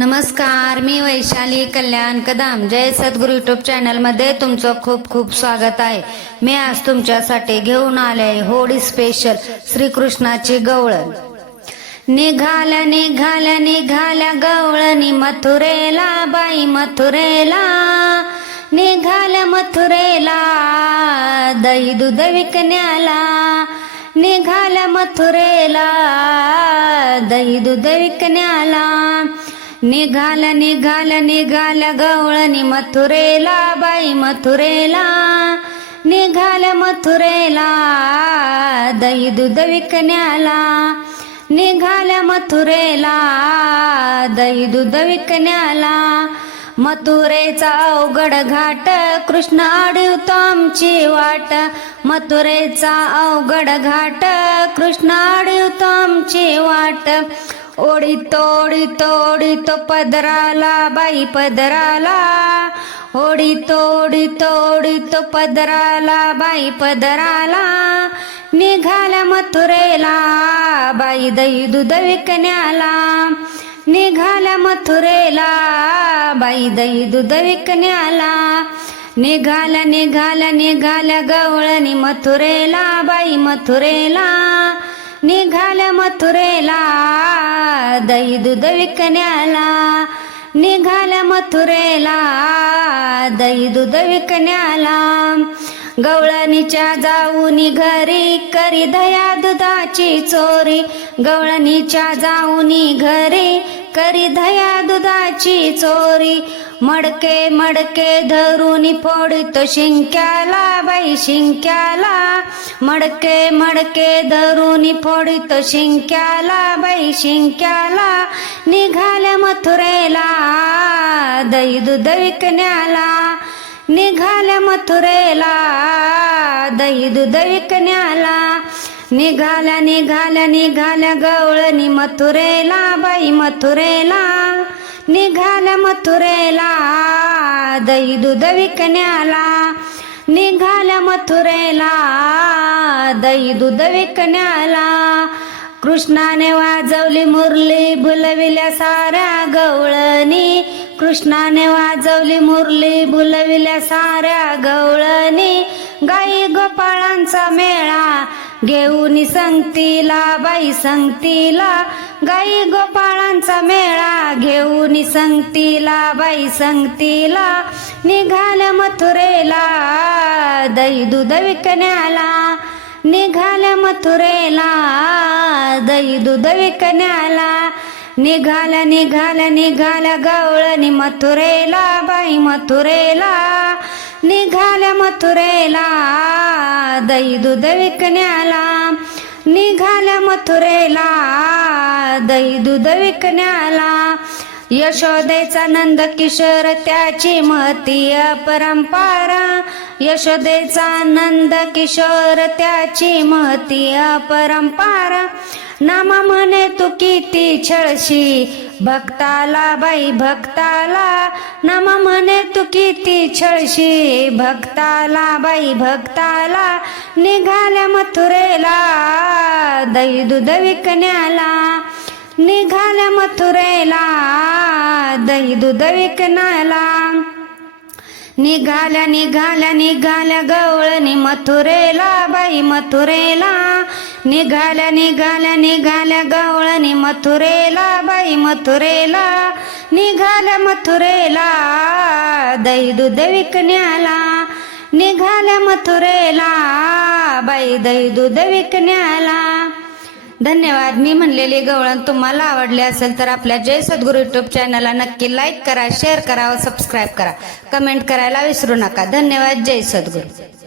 नमस्कार, मी वैशाली कल्याण कदम जय सद्गुरु YouTube channel मध्ये तुमचं खूप खूप स्वागत आहे। मी आज तुमच्यासाठी घेऊन आले होळी स्पेशल श्रीकृष्णाची गवळण। निघाल्या निघाल्या निघाल्या गवळणी मथुरेला, बाई मथुरेला निघाल्या मथुरेला, दही दूध विकण्याला निघाल्या मथुरेला, दही दूध विकण्याला निघाल्या निघाल्या निघाल्या गवळणी मथुरेला, बाई मथुरेला निघाल्या मथुरेला, दही दूध विकण्याला निघाल्या मथुरेला, दही दूध विकण्याला। मथुरेचा अवघड घाट कृष्ण अडवितो आमची वाट, मथुरेचा अवघड घाट कृष्ण अडवितो आमची वाट। ओढितो ओढितो ओढितो पदराला, बाई पदराला ओढितो ओढितो ओढितो पदराला, बाई पदराला निघाल्या मथुरेला, बाई दही दूध विकण्याला निघाल्या मथुरेला, बाई दही दूध विकण्याला निघाल्या निघाल्या निघाल्या गवळणी मथुरेला, बाई मथुरेला निघाल्या मथुरेला, दही दूध विकण्याला निघाल्या मथुरेला, दही दूध विकण्याला। गवळणीच्या जाऊनी घरी करी दया दुधाची चोरी, गवळणीच्या जाऊनी घरी करी दया दुधाची चोरी। मडके मडके धरूनी फोडितो शिंक्याला, बाई शिंक्याला मडके मडके धरूनी फोडितो शिंक्याला, बाई शिंक्याला निघाल्या मथुरेला, दही दूध विकण्याला निघाल्या मथुरेला, दही दूध विकण्याला निघाल्या निघाल्या निघाल्या गवळणी मथुरेला, बाई मथुरेला निघाल्या मथुरेला, दही दूध विकण्याला निघाल्या मथुरेला, दही दूध विकण्याला। कृष्णाने वाजवली मुरली भुलविल्या साऱ्या गवळणी, कृष्णाने वाजवली मुरली भुलविल्या साऱ्या गवळणी। गाई गोपाळांचा मेळा घेऊन संगतीला, बाई संगतीला गाई गोपाळांचा मेळा घेऊन संगतीला, बाई संगतीला निघाल्या मथुरेला, दही दूध विकण्याला निघाल्या मथुरेला, दही दूध विकण्याला निघाल्या निघाल्या निघाल्या गवळणी मथुरेला, बाई मथुरेला निघाल्या मथुरेला, दही दूध विकण्याला निघाल्या मथुरेला, दही दूध विकण्याला। यशोदेचा नंद किशोर त्याची महती अपरंपार, यशोदेचा नंद किशोर त्याची महती अपरंपार। नामा म्हणे तू किती छळशी भक्ताला, बाई भक्ताला नामा म्हणे तू किती छळशी भक्ताला, बाई भक्ताला निघाल्या मथुरेला, दही दूध विकण्याला निघाल्या मथुरेला, दही दूध विकण्याला निघाल्या निघाल्या निघाल्या गवळणी मथुरेला, बाई मथुरेला निघाल्या निघाल्या निघाल्या गवळणी मथुरेला, बाई मथुरेला निघाल्या मथुरेला, दही दूध विकण्याला निघाल्या मथुरेला, बाई दही दूध विकण्याला। धन्यवाद। मी म्हणलेली गवळण तुम्हाला आवडली असेल तर आपल्या जय सद्गुरु यूट्यूब चॅनलला नक्की लाईक करा, शेअर करा व सबस्क्राईब करा, कमेंट करायला विसरू नका। धन्यवाद। जय सद्गुरु।